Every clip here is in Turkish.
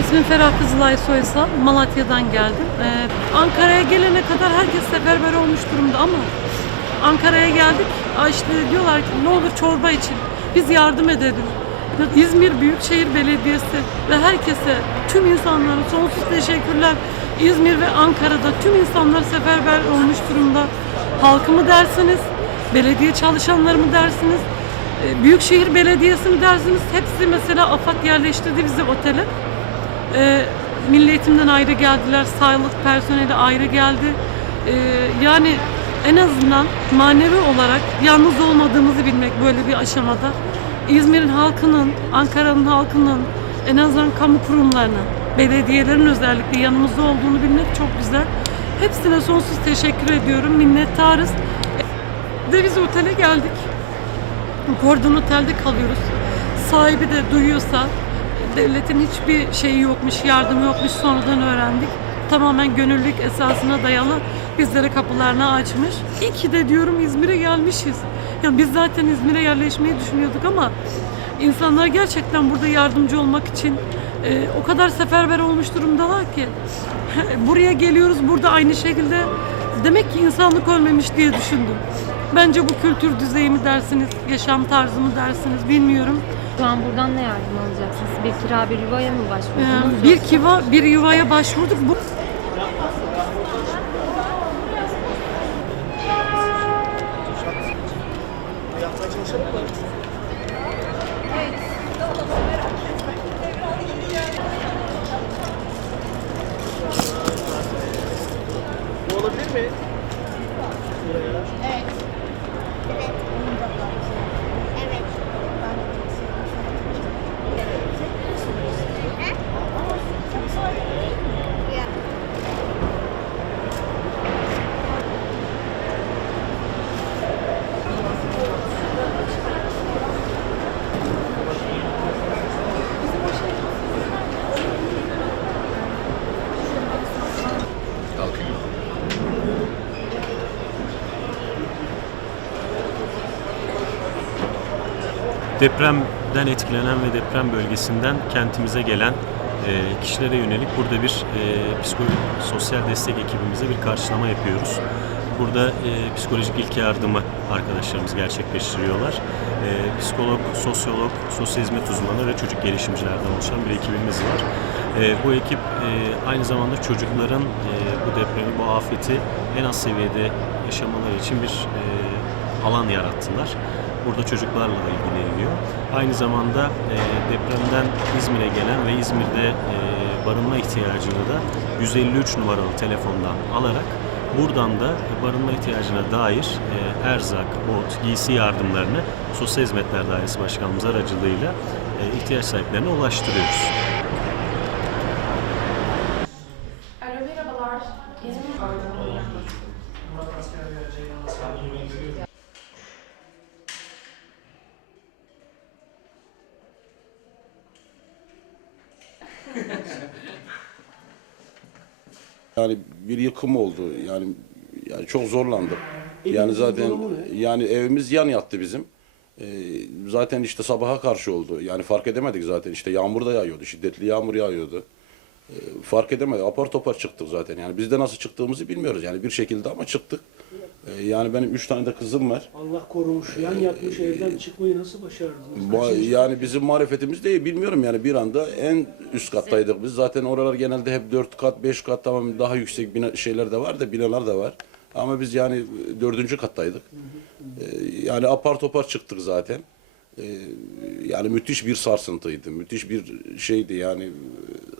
İsmim Ferah Kızılay Soysal. Malatya'dan geldim. Ee, Ankara'ya gelene kadar herkes seferber olmuş durumda ama Ankara'ya geldik. İşte diyorlar ki ne olur çorba için. Biz yardım edelim. İzmir Büyükşehir Belediyesi ve herkese, tüm insanlara sonsuz teşekkürler. İzmir ve Ankara'da tüm insanlar seferber olmuş durumda. Halkı mı dersiniz, belediye çalışanları mı dersiniz, e, Büyükşehir Belediyesi mi dersiniz? Hepsi mesela AFAD yerleştirdi bizi otele. E, Milli Eğitim'den ayrı geldiler, sağlık personeli ayrı geldi. E, yani en azından manevi olarak yalnız olmadığımızı bilmek böyle bir aşamada. İzmir'in halkının, Ankara'nın halkının, en azından kamu kurumlarının, belediyelerin özellikle yanımızda olduğunu bilmek çok güzel. Hepsine sonsuz teşekkür ediyorum, minnettarız. Ve biz otele geldik. Kordon Otel'de kalıyoruz. Sahibi de duyuyorsa devletin hiçbir şeyi yokmuş, yardım yokmuş sonradan öğrendik. Tamamen gönüllülük esasına dayalı bizlere kapılarını açmış. İyi ki de diyorum İzmir'e gelmişiz. Yani biz zaten İzmir'e yerleşmeyi düşünüyorduk ama insanlar gerçekten burada yardımcı olmak için e, o kadar seferber olmuş durumdalar ki buraya geliyoruz burada aynı şekilde demek ki insanlık ölmemiş diye düşündüm. Bence bu kültür düzeyi mi dersiniz, yaşam tarzı mı dersiniz bilmiyorum. Şu an buradan ne yardım alacaksınız? Bir kira bir yuvaya mı Ee, başvurdunuz? bir kiva, bir yuvaya başvurduk. Bu Bu olabilir mi? Depremden etkilenen ve deprem bölgesinden kentimize gelen e, kişilere yönelik burada bir e, psikolojik sosyal destek ekibimize bir karşılama yapıyoruz. Burada e, psikolojik ilk yardımı arkadaşlarımız gerçekleştiriyorlar. E, psikolog, sosyolog, sosyal hizmet uzmanı ve çocuk gelişimcilerden oluşan bir ekibimiz var. E, bu ekip e, aynı zamanda çocukların e, bu depremi, bu afeti en az seviyede yaşamaları için bir e, alan yarattılar. Burada çocuklarla da ilgileniyor. Aynı zamanda e, depremden İzmir'e gelen ve İzmir'de e, barınma ihtiyacını da 153 numaralı telefondan alarak buradan da barınma ihtiyacına dair e, erzak, ot, giysi yardımlarını Sosyal Hizmetler Dairesi Başkanımız aracılığıyla e, ihtiyaç sahiplerine ulaştırıyoruz. Alo merhabalar. Yani bir yıkım oldu. Yani yani çok zorlandık. Yani zaten yani evimiz yan yattı bizim. Ee, zaten işte sabaha karşı oldu. Yani fark edemedik zaten. İşte yağmur da yağıyordu. Şiddetli yağmur yağıyordu. Ee, fark edemedik. Apar topar çıktık zaten. Yani biz de nasıl çıktığımızı bilmiyoruz. Yani bir şekilde ama çıktık. Ee, yani benim üç tane de kızım var. Allah korumuş. Yan yatmış evden çıkmayı nasıl başardınız? Bu- Yani bizim marifetimiz değil bilmiyorum yani bir anda en üst kattaydık biz. Zaten oralar genelde hep dört kat, beş kat tamam daha yüksek bina, şeyler de var da binalar da var. Ama biz yani dördüncü kattaydık. Ee, yani apar topar çıktık zaten. Ee, yani müthiş bir sarsıntıydı. Müthiş bir şeydi yani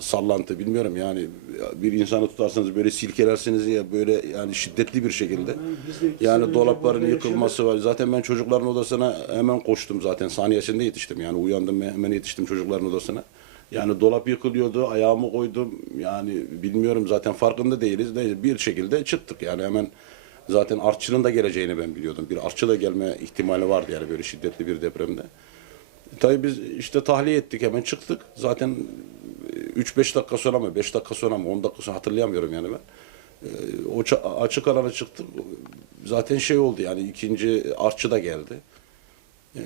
sallantı bilmiyorum yani bir insanı tutarsanız böyle silkelersiniz ya böyle yani şiddetli bir şekilde. Yani dolapların yıkılması var. Zaten ben çocukların odasına hemen koştum zaten. Saniyesinde yetiştim. Yani uyandım hemen yetiştim çocukların odasına. Yani dolap yıkılıyordu, ayağımı koydum. Yani bilmiyorum zaten farkında değiliz. Neyse, Bir şekilde çıktık yani hemen zaten artçının da geleceğini ben biliyordum. Bir artçı da gelme ihtimali vardı yani böyle şiddetli bir depremde. Tabii biz işte tahliye ettik hemen çıktık. Zaten 3-5 dakika sonra mı 5 dakika sonra mı 10 dakika sonra hatırlayamıyorum yani ben. Ee, O açık alana çıktık. Zaten şey oldu yani ikinci artçı da geldi. E,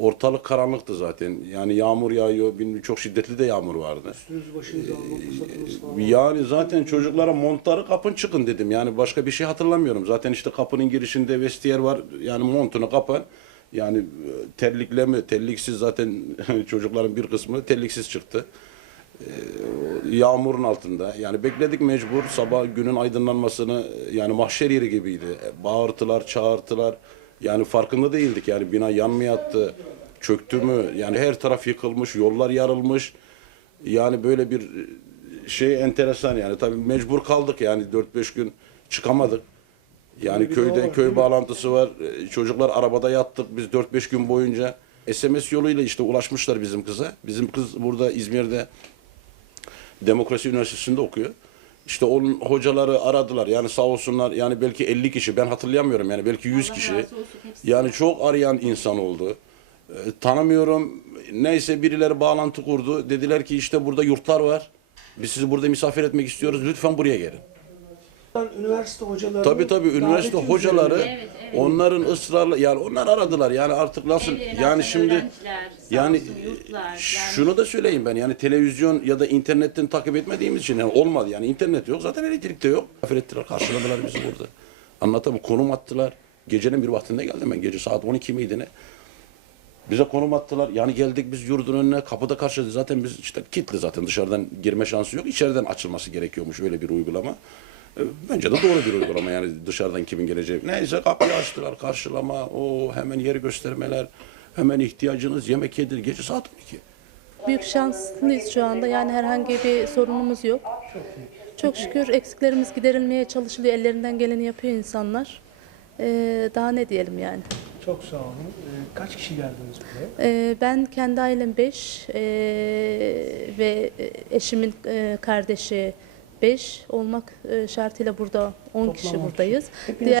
ortalık karanlıktı zaten. Yani yağmur yağıyor. bilmiyorum, Çok şiddetli de yağmur vardı. Başınızı falan. Yani zaten çocuklara montları kapın çıkın dedim. Yani başka bir şey hatırlamıyorum. Zaten işte kapının girişinde vestiyer var. Yani montunu kapan. Yani e, terlikle mi, terliksiz zaten çocukların bir kısmı terliksiz çıktı. Ee, yağmurun altında. Yani bekledik mecbur sabah günün aydınlanmasını yani mahşer yeri gibiydi. Bağırtılar, çağırtılar. Yani farkında değildik. Yani bina yanmaya attı, çöktü mü? Yani her taraf yıkılmış, yollar yarılmış. Yani böyle bir şey enteresan yani. Tabii mecbur kaldık yani 4-5 gün çıkamadık. Yani köyde köy bağlantısı var. Ee, Çocuklar arabada yattık biz 4-5 gün boyunca. SMS yoluyla işte ulaşmışlar bizim kıza. Bizim kız burada İzmir'de Demokrasi Üniversitesi'nde okuyor. İşte onun hocaları aradılar. Yani sağ olsunlar yani belki 50 kişi ben hatırlayamıyorum yani belki 100 kişi. Yani çok arayan insan oldu. Ee, tanımıyorum. Neyse birileri bağlantı kurdu. Dediler ki işte burada yurtlar var. Biz sizi burada misafir etmek istiyoruz. Lütfen buraya gelin. Üniversite hocaları Tabii tabii üniversite daveti hocaları üzerine- onların ısrarla yani onlar aradılar. Yani artık nasıl yani şimdi yani şunu da söyleyeyim ben yani televizyon ya da internetten takip etmediğimiz için yani olmadı yani internet yok zaten elektrik de yok. Misafir ettiler karşıladılar bizi burada. Anlatamam konum attılar. Gecenin bir vaktinde geldim ben gece saat 12 miydi ne? Bize konum attılar. Yani geldik biz yurdun önüne kapıda karşıladı. Zaten biz işte kilitli zaten dışarıdan girme şansı yok. İçeriden açılması gerekiyormuş öyle bir uygulama. E, Bence de doğru bir uygulama yani dışarıdan kimin geleceği. Neyse kapıyı açtılar karşılama. O hemen yeri göstermeler. Hemen ihtiyacınız yemek yedir. Gece saat 12. Büyük şanslıyız şu anda. Yani herhangi bir sorunumuz yok. Çok şükür eksiklerimiz giderilmeye çalışılıyor. Ellerinden geleni yapıyor insanlar. Ee, daha ne diyelim yani. Çok sağ olun. Ee, kaç kişi geldiniz buraya? Ee, ben kendi ailem 5 ve eşimin e, kardeşi 5 olmak e, şartıyla burada 10 kişi Toplam kişi. buradayız. Hepiniz Diğer